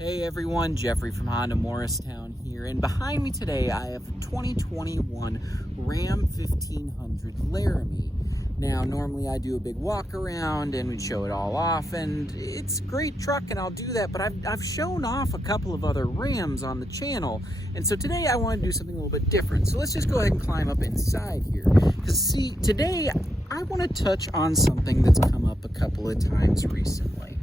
Hey everyone, Jeffrey from Honda Morristown here, and behind me today I have the 2021 Ram 1500 Laramie. Now normally I do a big walk around and we show it all off, and it's a great truck and I'll do that, but I've shown off a couple of other Rams on the channel, and so today I want to do something a little bit different. So let's just go ahead and climb up inside here, because see, today I want to touch on something that's come up a couple of times recently.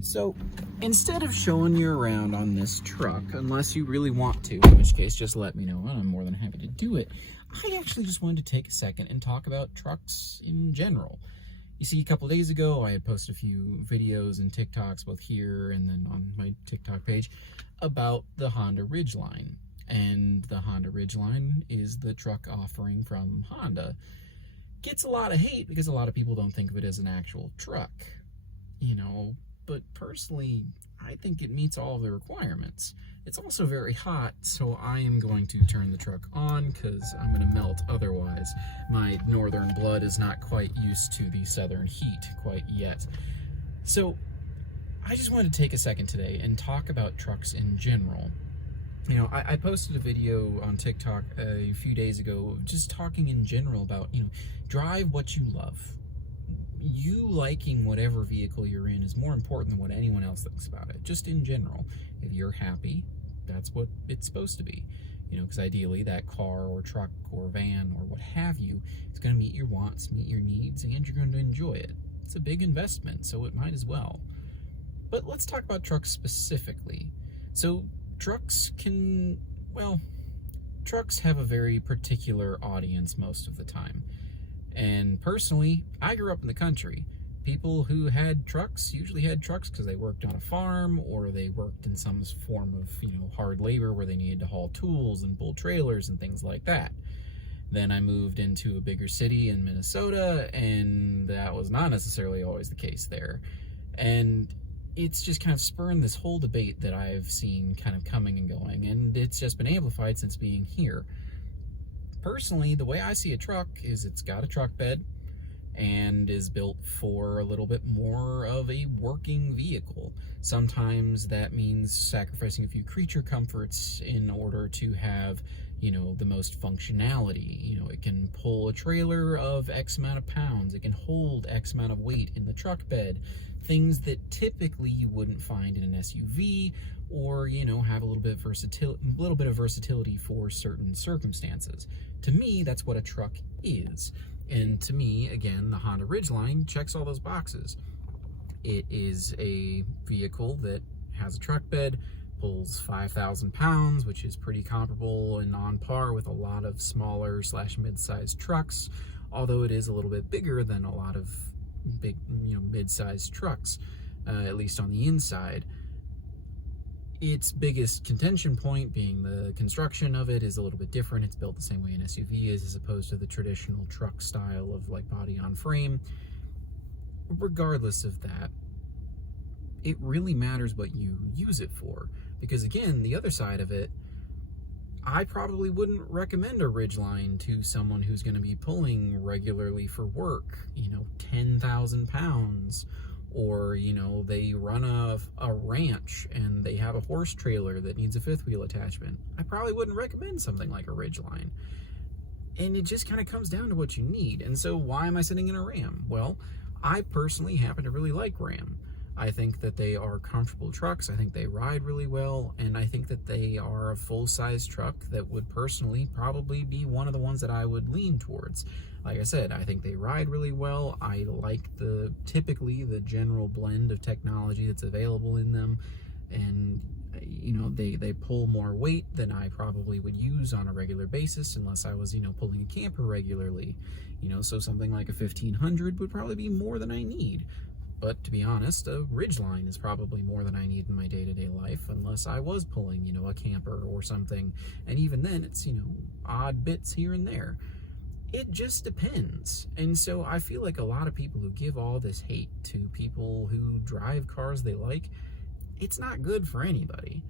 So instead of showing you around on this truck, unless you really want to, in which case just let me know and I'm more than happy to do it, I actually just wanted to take a second and talk about trucks in general. You see, a couple of days ago I had posted a few videos and TikToks, both here and then on my TikTok page, about the Honda Ridgeline. And the Honda Ridgeline is the truck offering from Honda. Gets a lot of hate because a lot of people don't think of it as an actual truck, you know. But personally, I think it meets all of the requirements. It's also very hot, so I am going to turn the truck on because I'm going to melt otherwise. My northern blood is not quite used to the southern heat quite yet. So I just wanted to take a second today and talk about trucks in general. You know, I posted a video on TikTok a few days ago just talking in general about, you know, drive what you love. You liking whatever vehicle you're in is more important than what anyone else thinks about it, just in general. If you're happy, that's what it's supposed to be, you know, because ideally that car or truck or van or what have you is going to meet your wants, meet your needs, and you're going to enjoy it. It's a big investment, so it might as well. But let's talk about trucks specifically. So trucks have a very particular audience most of the time. And personally, I grew up in the country. People who had trucks usually had trucks because they worked on a farm or they worked in some form of, you know, hard labor where they needed to haul tools and pull trailers and things like that. Then I moved into a bigger city in Minnesota, and that was not necessarily always the case there. And it's just kind of spurned this whole debate that I've seen kind of coming and going, and it's just been amplified since being here. Personally, the way I see a truck is it's got a truck bed and is built for a little bit more of a working vehicle. Sometimes that means sacrificing a few creature comforts in order to have, you know, the most functionality. You know, it can pull a trailer of X amount of pounds. It can hold X amount of weight in the truck bed. Things that typically you wouldn't find in an SUV, or, you know, have a little bit of versatility for certain circumstances. To me, that's what a truck is. And to me, again, the Honda Ridgeline checks all those boxes. It is a vehicle that has a truck bed, pulls 5,000 pounds, which is pretty comparable and on par with a lot of smaller / mid-sized trucks, although it is a little bit bigger than a lot of big, you know, mid-sized trucks, at least on the inside. Its biggest contention point being the construction of it is a little bit different. It's built the same way an SUV is, as opposed to the traditional truck style of like body on frame. Regardless of that, it really matters what you use it for, because again, the other side of it, I probably wouldn't recommend a Ridgeline to someone who's going to be pulling regularly for work, you know, 10,000 pounds, or, you know, they run a ranch and they have a horse trailer that needs a fifth wheel attachment. I probably wouldn't recommend something like a Ridgeline. And it just kind of comes down to what you need. And so why am I sitting in a Ram? Well, I personally happen to really like Ram. I think that they are comfortable trucks. I think they ride really well, and I think that they are a full-size truck that would personally probably be one of the ones that I would lean towards. Like I said, I think they ride really well. I like typically the general blend of technology that's available in them, and you know, they pull more weight than I probably would use on a regular basis unless I was, you know, pulling a camper regularly. You know, so something like a 1500 would probably be more than I need. But to be honest, a Ridgeline is probably more than I need in my day-to-day life, unless I was pulling, you know, a camper or something. And even then, it's, you know, odd bits here and there. It just depends. And so I feel like a lot of people who give all this hate to people who drive cars they like, it's not good for anybody.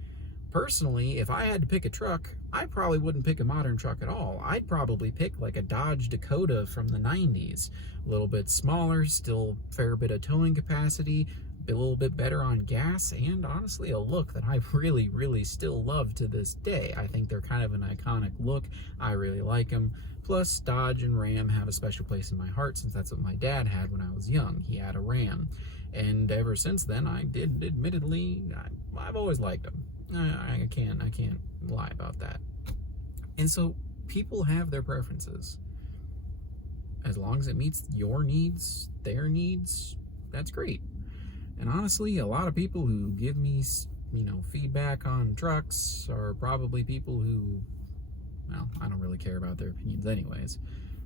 Personally, if I had to pick a truck, I probably wouldn't pick a modern truck at all. I'd probably pick like a Dodge Dakota from the 90s. A little bit smaller, still a fair bit of towing capacity, a little bit better on gas, and honestly a look that I really, really still love to this day. I think they're kind of an iconic look. I really like them. Plus, Dodge and Ram have a special place in my heart since that's what my dad had when I was young. He had a Ram. And ever since then, I've always liked them. I can't lie about that. And so, people have their preferences. As long as it meets your needs, their needs, that's great. And honestly, a lot of people who give me, feedback on trucks are probably people who, well, I don't really care about their opinions anyways.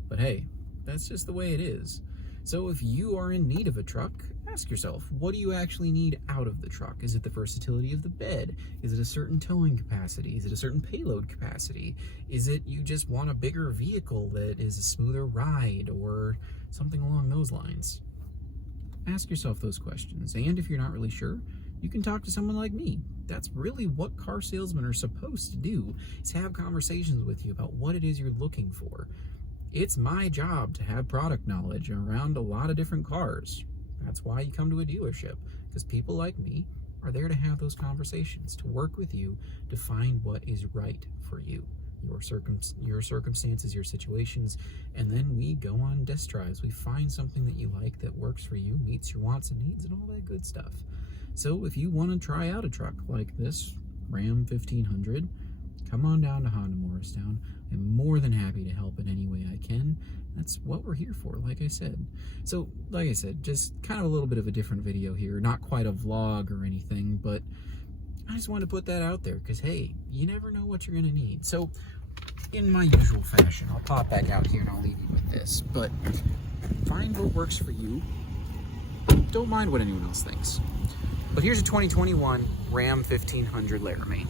But hey, that's just the way it is. So if you are in need of a truck, ask yourself, what do you actually need out of the truck? Is it the versatility of the bed? Is it a certain towing capacity? Is it a certain payload capacity? Is it you just want a bigger vehicle that is a smoother ride or something along those lines? Ask yourself those questions. And if you're not really sure, you can talk to someone like me. That's really what car salesmen are supposed to do, is have conversations with you about what it is you're looking for. It's my job to have product knowledge around a lot of different cars. That's why you come to a dealership, because people like me are there to have those conversations, to work with you to find what is right for you, your circumstances, your situations, and then we go on test drives. We find something that you like, that works for you, meets your wants and needs, and all that good stuff. So if you want to try out a truck like this Ram 1500, come on down to Honda Morristown. I'm more than happy to help in any way I can. That's what we're here for, like I said. So, like I said, just kind of a little bit of a different video here. Not quite a vlog or anything, but I just wanted to put that out there because, hey, you never know what you're going to need. So, in my usual fashion, I'll pop back out here and I'll leave you with this. But find what works for you. Don't mind what anyone else thinks. But here's a 2021 Ram 1500 Laramie.